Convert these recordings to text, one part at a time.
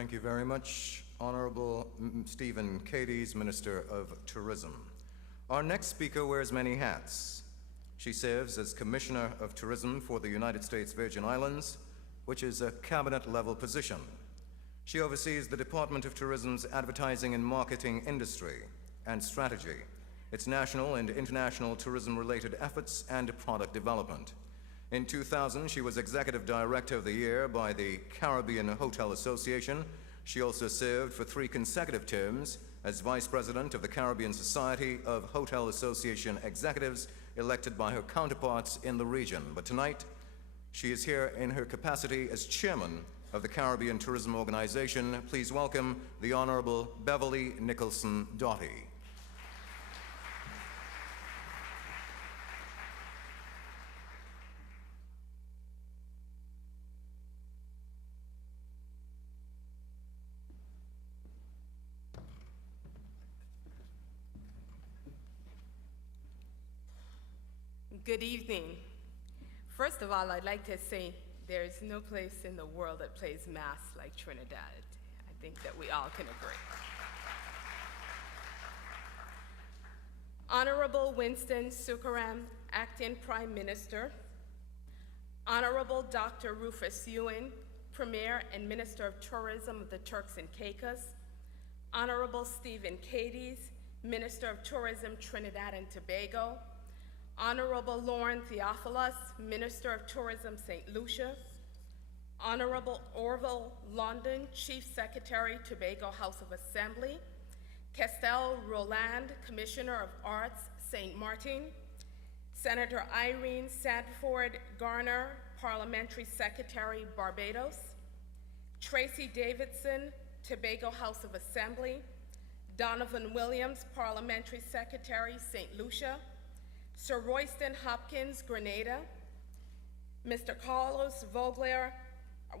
Thank you very much, Honorable Stephen Cadies, Minister of Tourism. Our next speaker wears many hats. She serves as Commissioner of Tourism for the United States Virgin Islands, which is a cabinet-level position. She oversees the Department of Tourism's advertising and marketing industry and strategy, its national and international tourism-related efforts and product development. In 2000, she was Executive Director of the Year by the Caribbean Hotel Association. She also served for 3 consecutive terms as Vice President of the Caribbean Society of Hotel Association Executives, elected by her counterparts in the region. But tonight, she is here in her capacity as Chairman of the Caribbean Tourism Organization. Please welcome the Honorable Beverly Nicholson-Doty. Good evening. First of all, I'd like to say there is no place in the world that plays mass like Trinidad. I think that we all can agree. Honorable Winston Sukaram, Acting Prime Minister, Honorable Dr. Rufus Ewing, Premier and Minister of Tourism of the Turks and Caicos, Honorable Stephen Cadies, Minister of Tourism, Trinidad and Tobago, Honorable Lauren Theophilus, Minister of Tourism, St. Lucia, Honorable Orville London, Chief Secretary, Tobago House of Assembly, Castell Roland, Commissioner of Arts, St. Martin, Senator Irene Sanford Garner, Parliamentary Secretary, Barbados, Tracy Davidson, Tobago House of Assembly, Donovan Williams, Parliamentary Secretary, St. Lucia, Sir Royston Hopkins, Grenada, Mr. Carlos Vogler,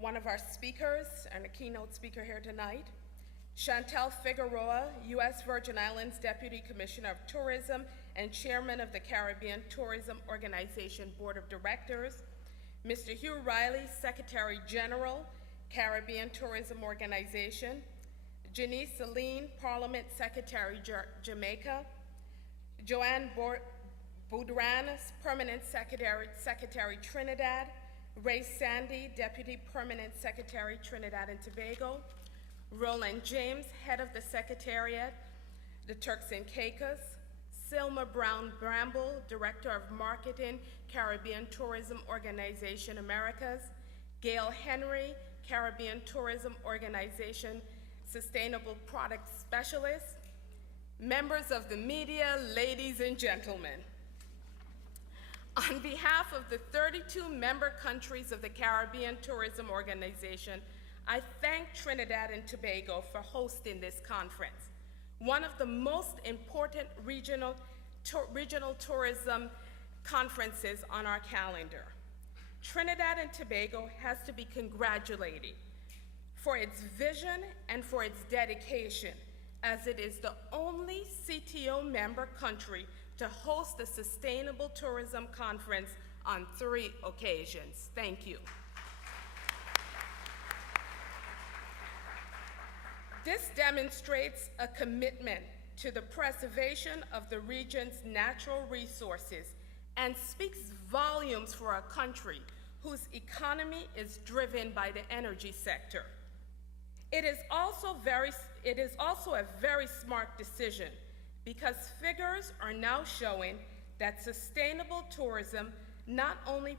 one of our speakers and a keynote speaker here tonight, Chantel Figueroa, U.S. Virgin Islands Deputy Commissioner of Tourism and Chairman of the Caribbean Tourism Organization Board of Directors, Mr. Hugh Riley, Secretary General, Caribbean Tourism Organization, Janice Celine, Parliament Secretary, Jamaica, Joanne Boudran, Permanent Secretary, Trinidad, Ray Sandy, Deputy Permanent Secretary, Trinidad and Tobago, Roland James, Head of the Secretariat, the Turks and Caicos, Silma Brown Bramble, Director of Marketing, Caribbean Tourism Organization Americas, Gail Henry, Caribbean Tourism Organization Sustainable Product Specialist, members of the media, ladies and gentlemen. On behalf of the 32 member countries of the Caribbean Tourism Organization, I thank Trinidad and Tobago for hosting this conference, one of the most important regional tourism conferences on our calendar. Trinidad and Tobago has to be congratulated for its vision and for its dedication, as it is the only CTO member country to host a sustainable tourism conference on 3 occasions. Thank you. This demonstrates a commitment to the preservation of the region's natural resources and speaks volumes for a country whose economy is driven by the energy sector. It is also a very smart decision, because figures are now showing that sustainable tourism not only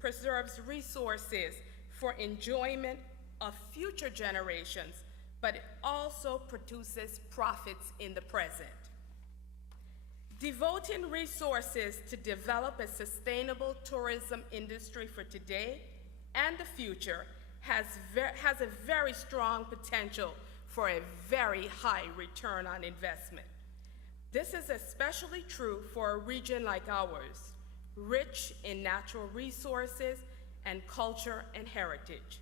preserves resources for enjoyment of future generations, but it also produces profits in the present. Devoting resources to develop a sustainable tourism industry for today and the future has a very strong potential for a very high return on investment. This is especially true for a region like ours, rich in natural resources and culture and heritage.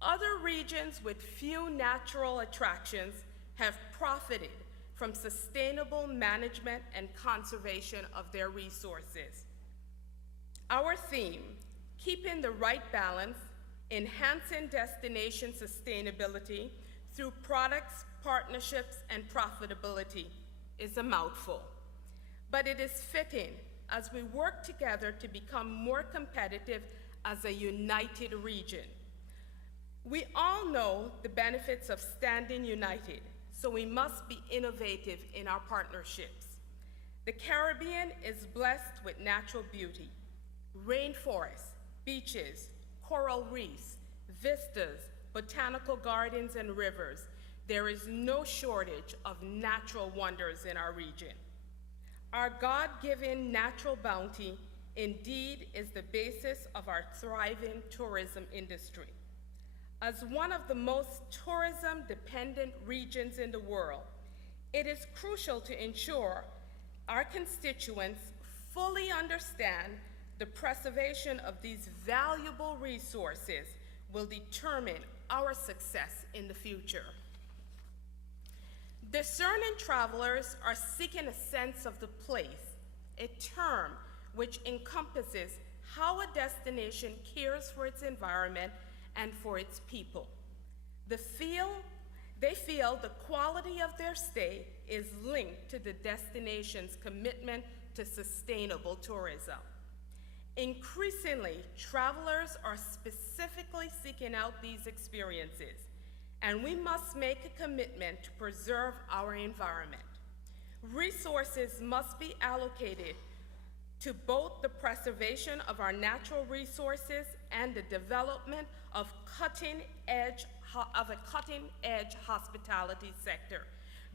Other regions with few natural attractions have profited from sustainable management and conservation of their resources. Our theme, keeping the right balance, enhancing destination sustainability through products, partnerships, and profitability is a mouthful, but it is fitting as we work together to become more competitive as a united region. We all know the benefits of standing united, so we must be innovative in our partnerships. The Caribbean is blessed with natural beauty, rainforests, beaches, coral reefs, vistas, botanical gardens, and rivers. There is no shortage of natural wonders in our region. Our God-given natural bounty indeed is the basis of our thriving tourism industry. As one of the most tourism-dependent regions in the world, it is crucial to ensure our constituents fully understand the preservation of these valuable resources will determine our success in the future. Discerning travelers are seeking a sense of the place, a term which encompasses how a destination cares for its environment and for its people. They feel the quality of their stay is linked to the destination's commitment to sustainable tourism. Increasingly, travelers are specifically seeking out these experiences, and we must make a commitment to preserve our environment. Resources must be allocated to both the preservation of our natural resources and the development of a cutting-edge hospitality sector,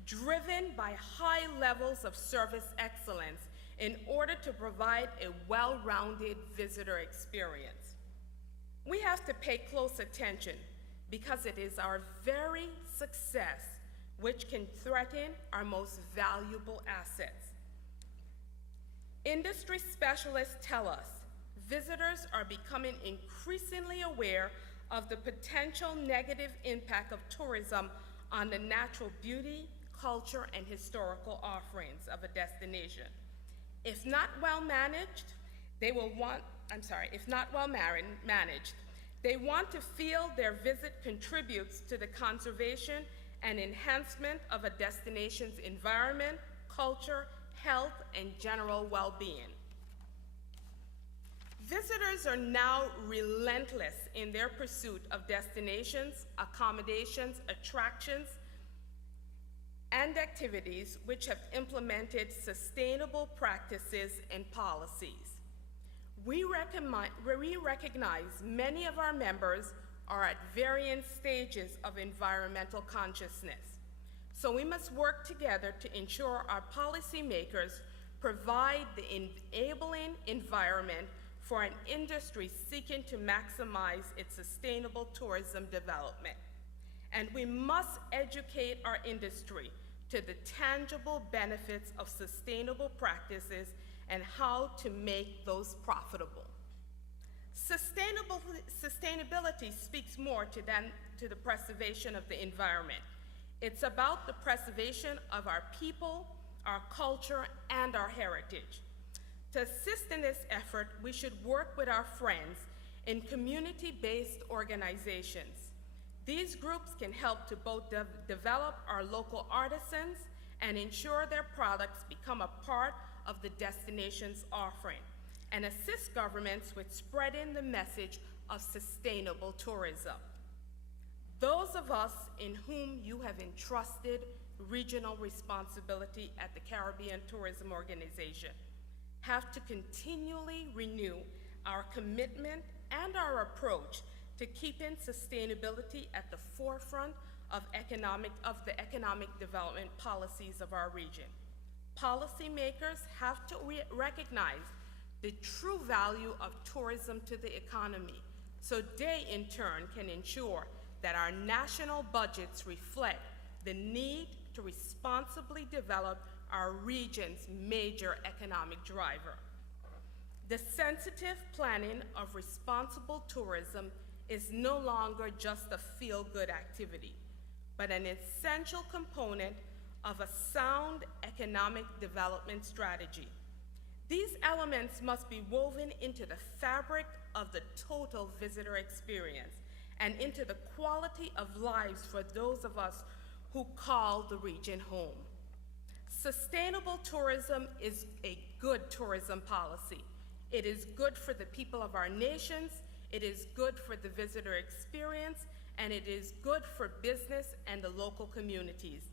driven by high levels of service excellence in order to provide a well-rounded visitor experience. We have to pay close attention because it is our very success which can threaten our most valuable assets. Industry specialists tell us visitors are becoming increasingly aware of the potential negative impact of tourism on the natural beauty, culture, and historical offerings of a destination. If not well managed, they want to feel their visit contributes to the conservation and enhancement of a destination's environment, culture, health, and general well-being. Visitors are now relentless in their pursuit of destinations, accommodations, attractions, and activities which have implemented sustainable practices and policies. We recognize many of our members are at varying stages of environmental consciousness. So we must work together to ensure our policymakers provide the enabling environment for an industry seeking to maximize its sustainable tourism development. And we must educate our industry to the tangible benefits of sustainable practices and how to make those profitable. Sustainability speaks more to the preservation of the environment. It's about the preservation of our people, our culture, and our heritage. To assist in this effort, we should work with our friends in community-based organizations. These groups can help to both develop our local artisans and ensure their products become a part of the destination's offering, and assist governments with spreading the message of sustainable tourism. Those of us in whom you have entrusted regional responsibility at the Caribbean Tourism Organization have to continually renew our commitment and our approach to keeping sustainability at the forefront of the economic development policies of our region. Policymakers have to recognize the true value of tourism to the economy, so they in turn can ensure that our national budgets reflect the need to responsibly develop our region's major economic driver. The sensitive planning of responsible tourism is no longer just a feel-good activity, but an essential component of a sound economic development strategy. These elements must be woven into the fabric of the total visitor experience and into the quality of lives for those of us who call the region home. Sustainable tourism is a good tourism policy. It is good for the people of our nations, it is good for the visitor experience, and it is good for business and the local communities.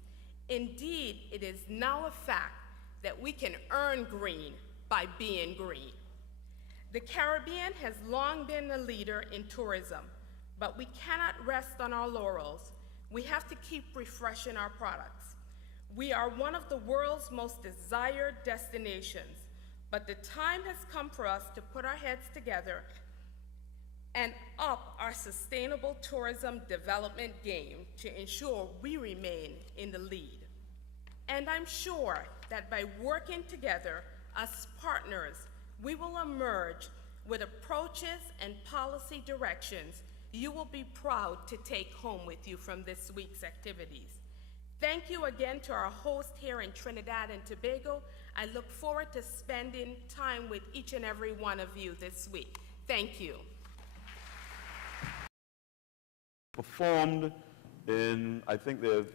Indeed, it is now a fact that we can earn green by being green. The Caribbean has long been a leader in tourism, but we cannot rest on our laurels. We have to keep refreshing our products. We are one of the world's most desired destinations, but the time has come for us to put our heads together and up our sustainable tourism development game to ensure we remain in the lead. And I'm sure that by working together as partners, we will emerge with approaches and policy directions you will be proud to take home with you from this week's activities. Thank you again to our host here in Trinidad and Tobago. I look forward to spending time with each and every one of you this week. Thank you. Performed in, I think they've